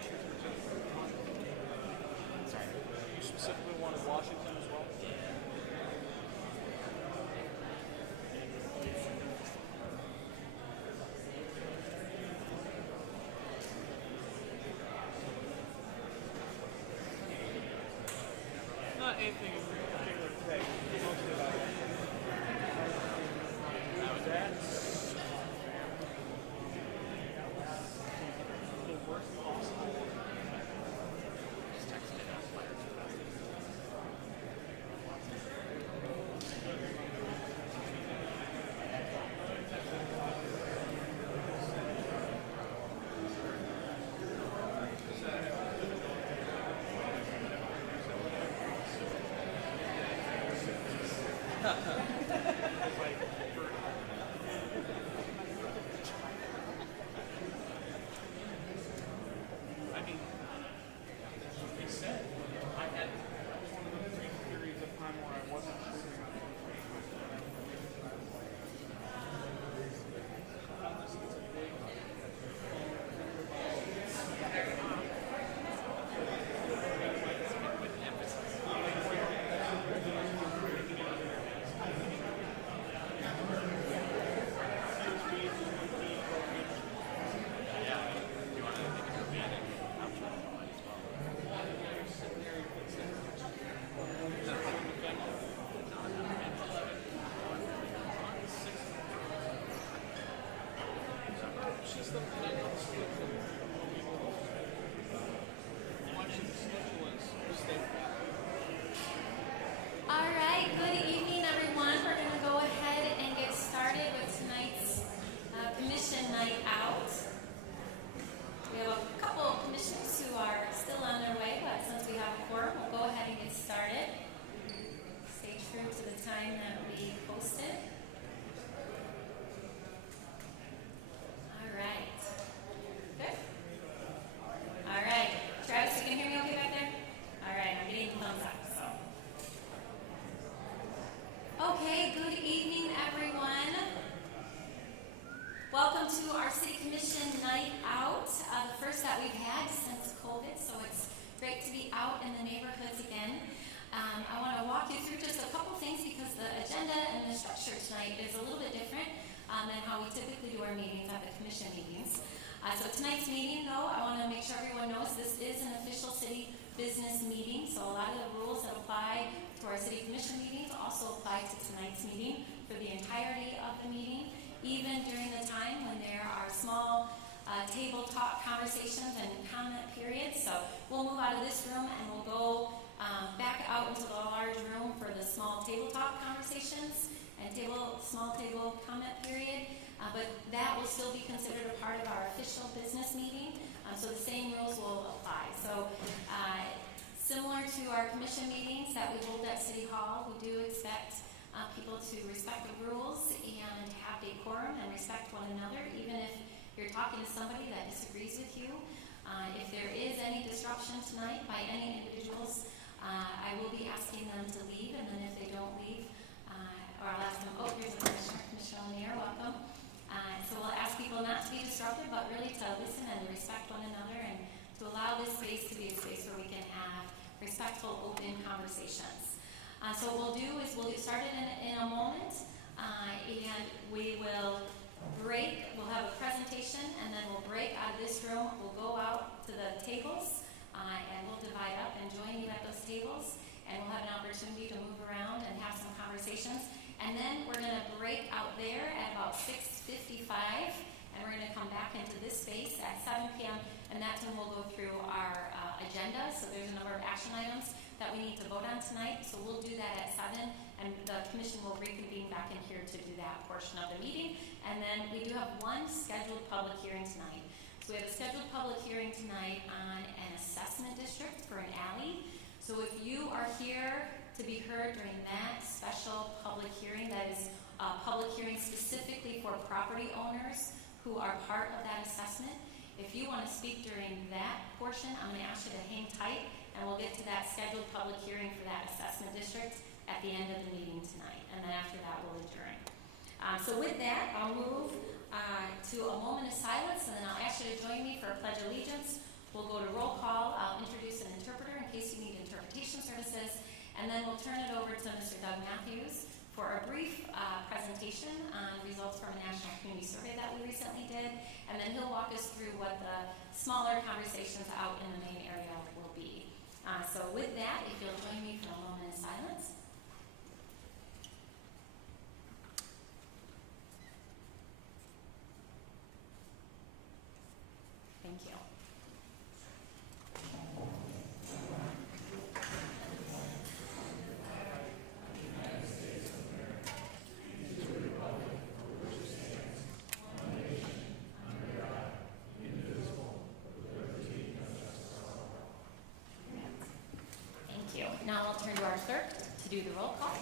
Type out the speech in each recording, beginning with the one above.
Washington too? Sorry. You specifically wanted Washington as well? Not anything in particular today. Mostly about that. The worst possible. Just texted it out. I mean, they said I had one of those brief periods of time where I wasn't sure. She's the All right, good evening, everyone. We're going to go ahead and get started with tonight's commission night out. We have a couple of commissions who are still on their way, but since we have a quorum, we'll go ahead and get started. Stay true to the time that we posted. All right. Good? All right. Travis, you can hear me okay back there? All right, I'm getting thumbs up, so. Okay, good evening, everyone. Welcome to our City Commission night out, the first that we've had since COVID, so it's great to be out in the neighborhoods again. I want to walk you through just a couple things because the agenda and the structure tonight is a little bit different than how we typically do our meetings at the commission meetings. So tonight's meeting, though, I want to make sure everyone knows this is an official city business meeting, so a lot of the rules that apply to our city commission meetings also apply to tonight's meeting for the entirety of the meeting, even during the time when there are small table talk conversations and comment periods. So we'll move out of this room and we'll go back out into the large room for the small table talk conversations and small table comment period. But that will still be considered a part of our official business meeting. So the same rules will apply. So similar to our commission meetings that we hold at City Hall, we do expect people to respect the rules and have decorum and respect one another, even if you're talking to somebody that disagrees with you. If there is any disruption tonight by any individuals, I will be asking them to leave, and then if they don't leave, or I'll ask them, oh, here's a commissioner, Commissioner Lanier, welcome. So we'll ask people not to be disruptive, but really to listen and respect one another and to allow this space to be a space where we can have respectful, open conversations. So what we'll do is we'll get started in a moment, and we will break. We'll have a presentation, and then we'll break out of this room. We'll go out to the tables, and we'll divide up and join you at those tables, and we'll have an opportunity to move around and have some conversations. And then we're going to break out there at about 6:55, and we're going to come back into this space at 7 p.m., and that's when we'll go through our agenda. So there's a number of action items that we need to vote on tonight, so we'll do that at 7, and the commission will reconvene back in here to do that portion of the meeting. And then we do have one scheduled public hearing tonight. So we have a scheduled public hearing tonight on an assessment district for an alley. So if you are here to be heard during that special public hearing, that is a public hearing specifically for property owners who are part of that assessment. If you want to speak during that portion, I'm going to ask you to hang tight, and we'll get to that scheduled public hearing for that assessment district at the end of the meeting tonight. And then after that, we'll adjourn. So with that, I'll move to a moment of silence, and then I'll ask you to join me for a pledge of allegiance. We'll go to roll call. I'll introduce an interpreter in case you need interpretation services, and then we'll turn it over to Mr. Doug Matthews for a brief presentation on results from a national community survey that we recently did, and then he'll walk us through what the smaller conversations out in the main area will be. So with that, if you'll join me for a moment in silence. Thank you. Thank you. Now I'll turn to our clerk to do the roll call.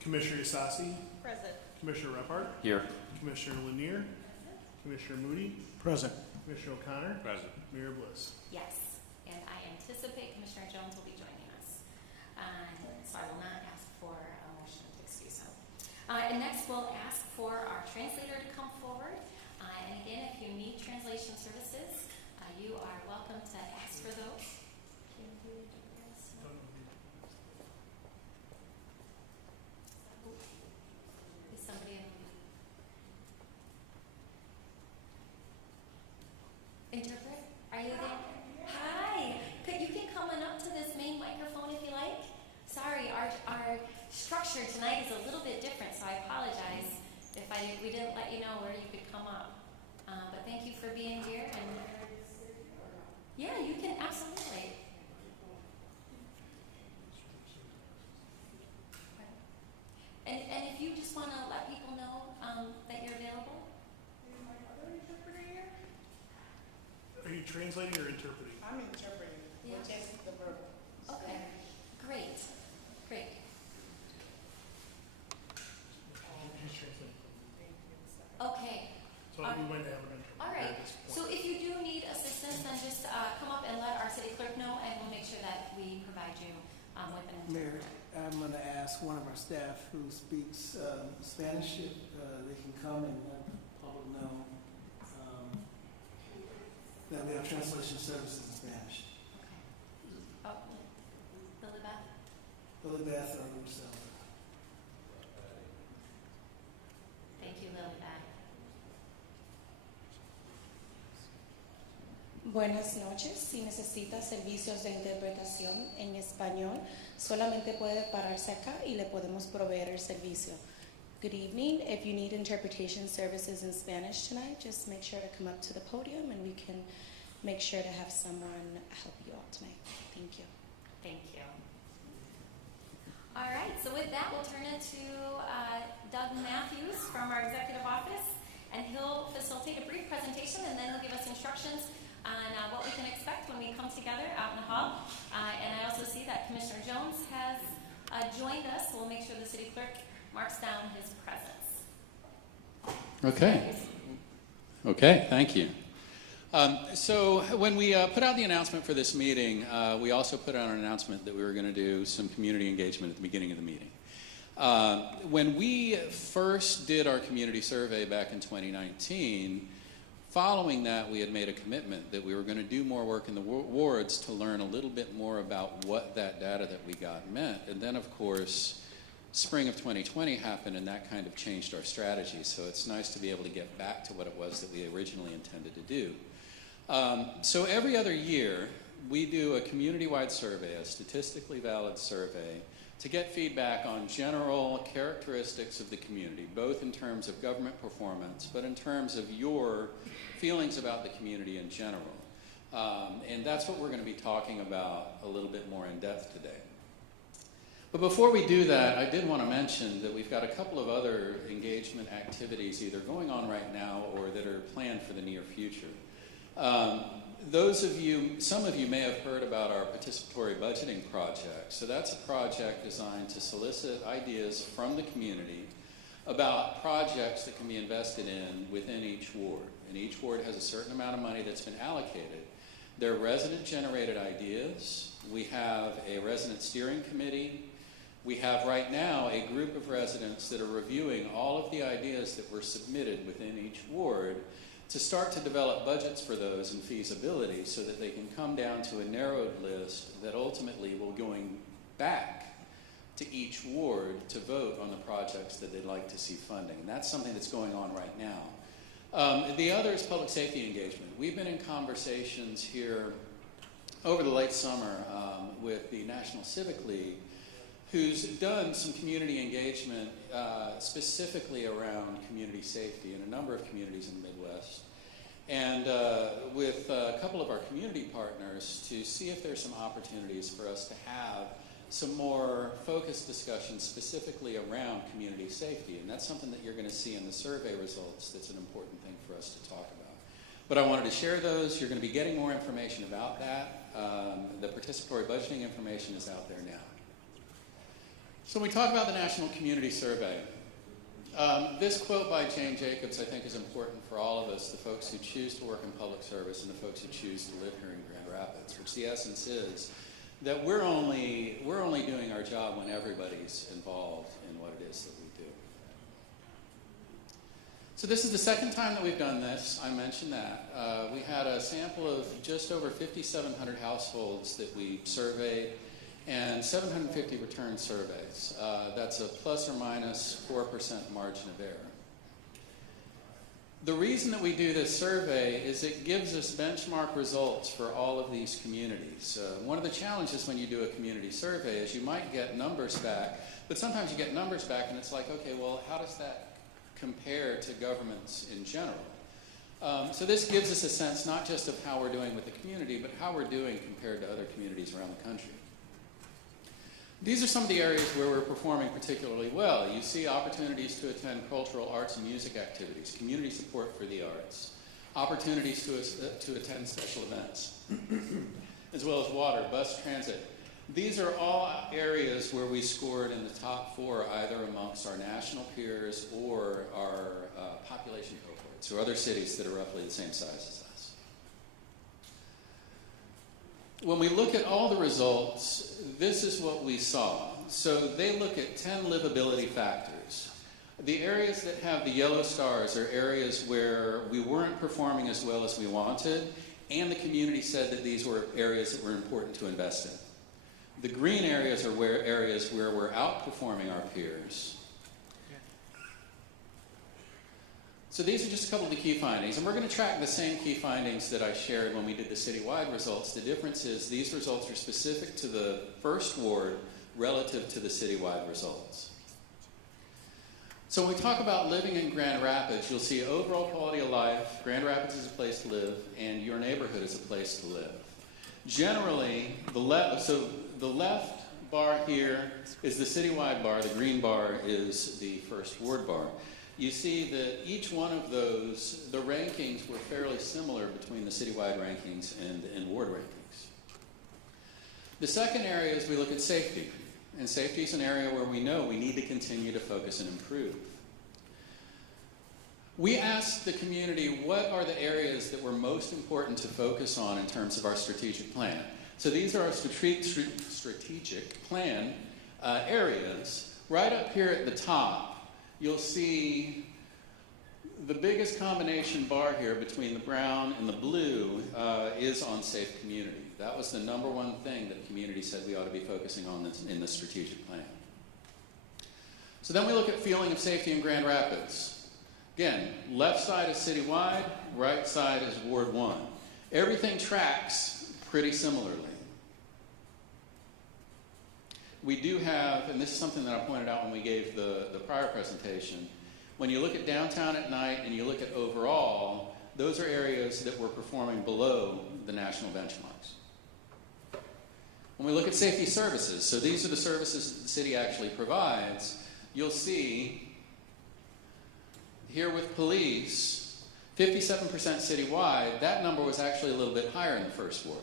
Commissioner Isasi, Present. Commissioner Repart, Here. Commissioner Lanier, Commissioner Moody, Present. Commissioner O'Connor, Present. Mayor Bliss. Yes, and I anticipate Commissioner Jones will be joining us. So I will not ask for a motion to excuse him. And next we'll ask for our translator to come forward. And again, if you need translation services, you are welcome to ask for those. Can you do this? Is somebody in? Interpret? Are you there? Hi. You can come on up to this main microphone if you like. Sorry, our structure tonight is a little bit different, so I apologize if we didn't let you know where you could come up. But thank you for being here. And yeah, you can absolutely. And if you just want to let people know that you're available. Are you translating or interpreting? I'm interpreting, Yeah. which is the verb. Okay, great. He's translating. Okay, So we might have an interpreter all right. at this point. So if you do need assistance, then just come up and let our city clerk know, and we'll make sure that we provide you with an Mayor, interpreter. I'm going to ask one of our staff who speaks Spanish if they can come and let the public know that we have translation services in Spanish. Okay. Oh, Lilibeth? Lilibeth or Marcella. Thank you, Lilibeth. Buenas noches. Si necesita servicios de interpretación en español, solamente puede pararse acá y le podemos proveer el servicio. Good evening. If you need interpretation services in Spanish tonight, just make sure to come up to the podium and we can make sure to have someone help you out tonight. Thank you. Thank you. All right, so with that, we'll turn it to Doug Matthews from our executive office, and he'll facilitate a brief presentation, and then he'll give us instructions on what we can expect when we come together out in the hall. And I also see that Commissioner Jones has joined us. We'll make sure the city clerk marks down his presence. Okay, thank you. So when we put out the announcement for this meeting, we also put out an announcement that we were going to do some community engagement at the beginning of the meeting. When we first did our community survey back in 2019, following that, we had made a commitment that we were going to do more work in the wards to learn a little bit more about what that data that we got meant. And then, of course, spring of 2020 happened, and that kind of changed our strategy. So it's nice to be able to get back to what it was that we originally intended to do. So every other year, we do a community-wide survey, a statistically valid survey, to get feedback on general characteristics of the community, both in terms of government performance, but in terms of your feelings about the community in general. And that's what we're going to be talking about a little bit more in depth today. But before we do that, I did want to mention that we've got a couple of other engagement activities either going on right now or that are planned for the near future. Some of you may have heard about our participatory budgeting project. So that's a project designed to solicit ideas from the community about projects that can be invested in within each ward. And each ward has a certain amount of money that's been allocated. They're resident-generated ideas. We have a resident steering committee. We have right now a group of residents that are reviewing all of the ideas that were submitted within each ward to start to develop budgets for those and feasibility so that they can come down to a narrowed list that ultimately will going back to each ward to vote on the projects that they'd like to see funding. And that's something that's going on right now. The other is public safety engagement. We've been in conversations here over the late summer with the National Civic League, who's done some community engagement specifically around community safety in a number of communities in the Midwest, and with a couple of our community partners to see if there's some opportunities for us to have some more focused discussions specifically around community safety. And that's something that you're going to see in the survey results that's an important thing for us to talk about. But I wanted to share those. You're going to be getting more information about that. The participatory budgeting information is out there now. So when we talk about the National Community Survey, this quote by Jane Jacobs I think is important for all of us, the folks who choose to work in public service and the folks who choose to live here in Grand Rapids, which the essence is that we're only doing our job when everybody's involved in what it is that we do. So this is the second time that we've done this. I mentioned that. We had a sample of just over 5,700 households that we surveyed and 750 return surveys. That's a plus or minus 4% margin of error. The reason that we do this survey is it gives us benchmark results for all of these communities. One of the challenges when you do a community survey is you might get numbers back, but sometimes you get numbers back and it's like, okay, well, how does that compare to governments in general? So this gives us a sense not just of how we're doing with the community, but how we're doing compared to other communities around the country. These are some of the areas where we're performing particularly well. You see opportunities to attend cultural, arts, and music activities, community support for the arts, opportunities to attend special events, as well as water, bus transit. These are all areas where we scored in the top 4, either amongst our national peers or our population cohorts, or other cities that are roughly the same size as us. When we look at all the results, this is what we saw. So they look at 10 livability factors. The areas that have the yellow stars are areas where we weren't performing as well as we wanted, and the community said that these were areas that were important to invest in. The green areas are areas where we're outperforming our peers. So these are just a couple of the key findings, and we're going to track the same key findings that I shared when we did the citywide results. The difference is these results are specific to the first ward relative to the citywide results. So when we talk about living in Grand Rapids, you'll see overall quality of life, Grand Rapids is a place to live, and your neighborhood is a place to live. Generally, the left bar here is the citywide bar, the green bar is the first ward bar. You see that each one of those, the rankings were fairly similar between the citywide rankings and ward rankings. The second area is we look at safety. And safety is an area where we know we need to continue to focus and improve. We asked the community what are the areas that were most important to focus on in terms of our strategic plan. So these are our strategic plan areas. Right up here at the top, you'll see the biggest combination bar here between the brown and the blue is on safe community. That was the number one thing that the community said we ought to be focusing on in the strategic plan. So then we look at feeling of safety in Grand Rapids. Again, left side is citywide, right side is Ward 1. Everything tracks pretty similarly. We do have, and this is something that I pointed out when we gave the prior presentation, when you look at downtown at night and you look at overall, those are areas that were performing below the national benchmarks. When we look at safety services, so these are the services that the city actually provides, you'll see here with police, 57% citywide, that number was actually a little bit higher in the first ward.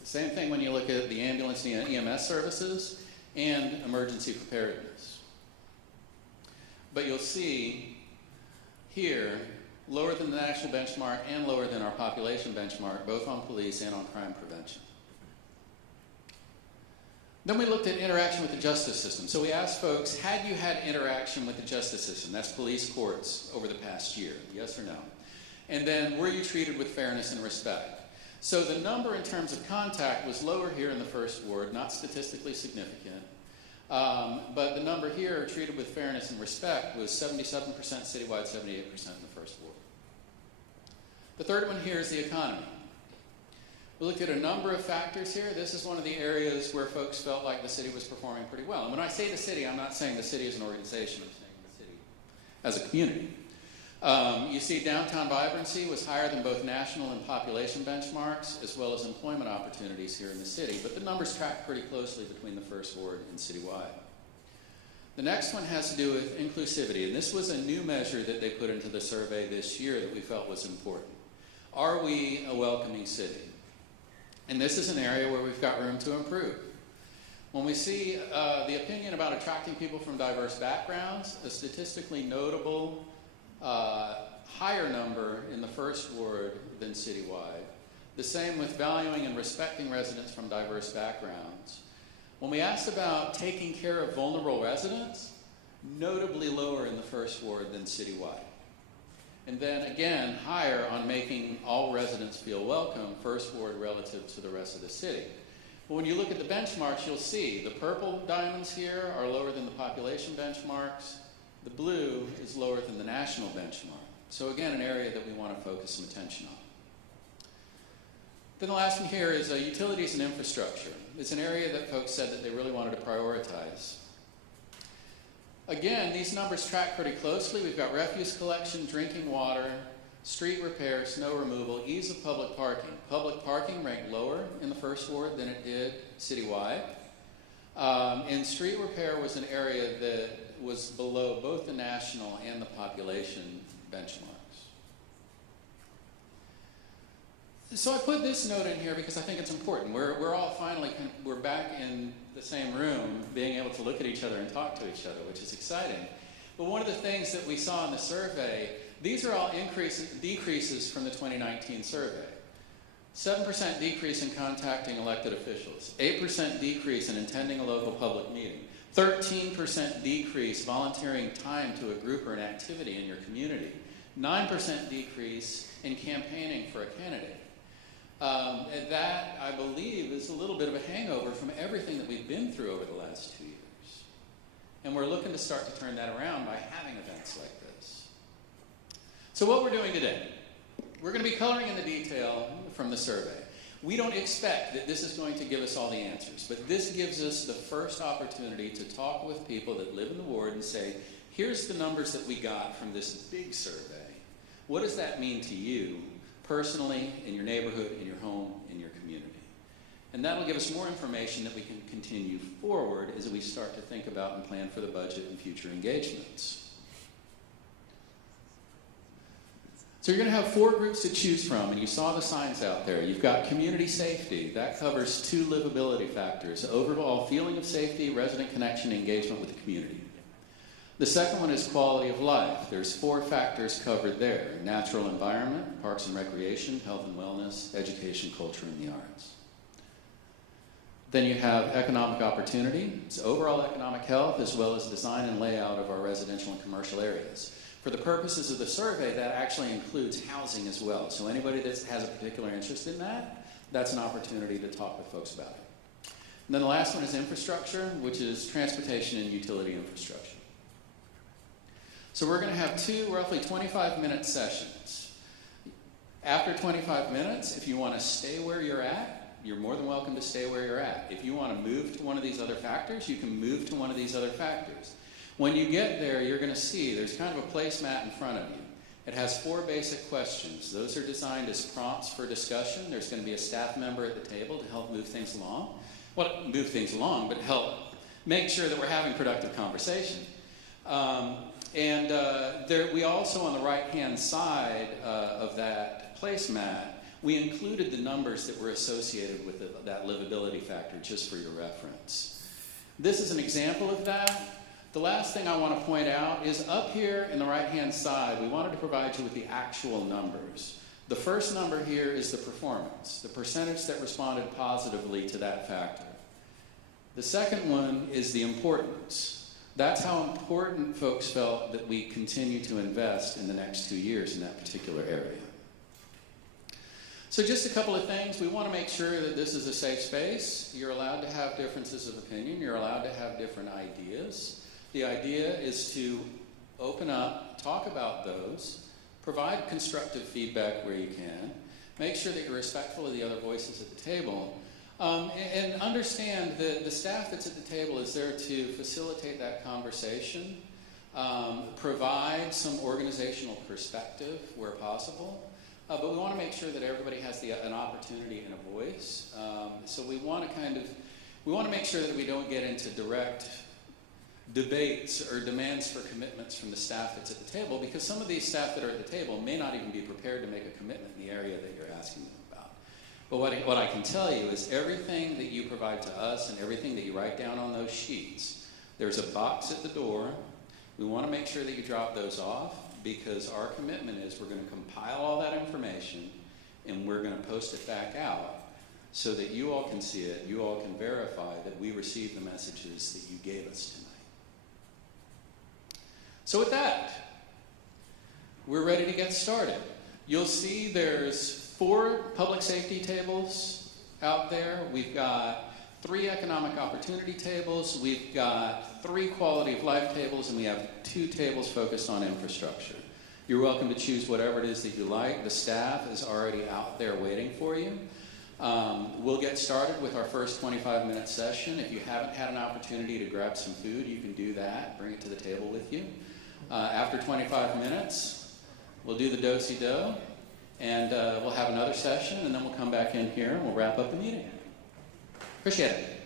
The same thing when you look at the ambulance and EMS services and emergency preparedness. But you'll see here, lower than the national benchmark and lower than our population benchmark, both on police and on crime prevention. Then we looked at interaction with the justice system. So we asked folks, had you had interaction with the justice system, that's police courts, over the past year, yes or no? And then, were you treated with fairness and respect? So the number in terms of contact was lower here in the first ward, not statistically significant. But the number here, treated with fairness and respect, was 77% citywide, 78% in the first ward. The third one here is the economy. We looked at a number of factors here. This is one of the areas where folks felt like the city was performing pretty well. And when I say the city, I'm not saying the city as an organization. I'm saying the city as a community. You see downtown vibrancy was higher than both national and population benchmarks, as well as employment opportunities here in the city. But the numbers track pretty closely between the first ward and citywide. The next one has to do with inclusivity. And this was a new measure that they put into the survey this year that we felt was important. Are we a welcoming city? And this is an area where we've got room to improve. When we see the opinion about attracting people from diverse backgrounds, a statistically notable higher number in the first ward than citywide. The same with valuing and respecting residents from diverse backgrounds. When we asked about taking care of vulnerable residents, notably lower in the first ward than citywide. And then again, higher on making all residents feel welcome, first ward relative to the rest of the city. But when you look at the benchmarks, you'll see the purple diamonds here are lower than the population benchmarks. The blue is lower than the national benchmark. So again, an area that we want to focus some attention on. Then the last one here is utilities and infrastructure. It's an area that folks said that they really wanted to prioritize. Again, these numbers track pretty closely. We've got refuse collection, drinking water, street repair, snow removal, ease of public parking. Public parking ranked lower in the first ward than it did citywide. And street repair was an area that was below both the national and the population benchmarks. So I put this note in here because I think it's important. We're all finally, we're back in the same room, being able to look at each other and talk to each other, which is exciting. But one of the things that we saw in the survey, these are all decreases from the 2019 survey. 7% decrease in contacting elected officials, 8% decrease in attending a local public meeting, 13% decrease volunteering time to a group or an activity in your community, 9% decrease in campaigning for a candidate. And that, I believe, is a little bit of a hangover from everything that we've been through over the last 2 years. And we're looking to start to turn that around by having events like this. So what we're doing today, we're going to be coloring in the detail from the survey. We don't expect that this is going to give us all the answers, but this gives us the first opportunity to talk with people that live in the ward and say, here's the numbers that we got from this big survey. What does that mean to you personally, in your neighborhood, in your home, in your community? And that will give us more information that we can continue forward as we start to think about and plan for the budget and future engagements. So you're going to have 4 groups to choose from, and you saw the signs out there. You've got community safety. That covers 2 livability factors: overall feeling of safety, resident connection, engagement with the community. The second one is quality of life. There's 4 factors covered there: natural environment, parks and recreation, health and wellness, education, culture, and the arts. Then you have economic opportunity. It's overall economic health, as well as design and layout of our residential and commercial areas. For the purposes of the survey, that actually includes housing as well. So anybody that has a particular interest in that, that's an opportunity to talk with folks about it. And then the last one is infrastructure, which is transportation and utility infrastructure. So we're going to have 2 roughly 25-minute sessions. After 25 minutes, if you want to stay where you're at, you're more than welcome to stay where you're at. If you want to move to one of these other factors, you can move to one of these other factors. When you get there, you're going to see there's kind of a placemat in front of you. It has 4 basic questions. Those are designed as prompts for discussion. There's going to be a staff member at the table to help move things along. Well, move things along, but help make sure that we're having productive conversation. We also, on the right-hand side of that placemat, we included the numbers that were associated with that livability factor, just for your reference. This is an example of that. The last thing I want to point out is up here in the right-hand side, we wanted to provide you with the actual numbers. The first number here is the performance, the percentage that responded positively to that factor. The second one is the importance. That's how important folks felt that we continue to invest in the next 2 years in that particular area. So just a couple of things. We want to make sure that this is a safe space. You're allowed to have differences of opinion. You're allowed to have different ideas. The idea is to open up, talk about those, provide constructive feedback where you can, make sure that you're respectful of the other voices at the table, and understand that the staff that's at the table is there to facilitate that conversation, provide some organizational perspective where possible, but we want to make sure that everybody has an opportunity and a voice. So we want to make sure that we don't get into direct debates or demands for commitments from the staff that's at the table, because some of these staff that are at the table may not even be prepared to make a commitment in the area that you're asking them about. But what I can tell you is everything that you provide to us and everything that you write down on those sheets, there's a box at the door. We want to make sure that you drop those off, because our commitment is we're going to compile all that information and we're going to post it back out so that you all can see it, you all can verify that we received the messages that you gave us tonight. So with that, we're ready to get started. You'll see there's 4 public safety tables out there. We've got 3 economic opportunity tables. We've got 3 quality of life tables, and we have 2 tables focused on infrastructure. You're welcome to choose whatever it is that you like. The staff is already out there waiting for you. We'll get started with our first 25-minute session. If you haven't had an opportunity to grab some food, you can do that. Bring it to the table with you. After 25 minutes, we'll do the do-si-do, and we'll have another session, and then we'll come back in here and we'll wrap up the meeting. Appreciate it.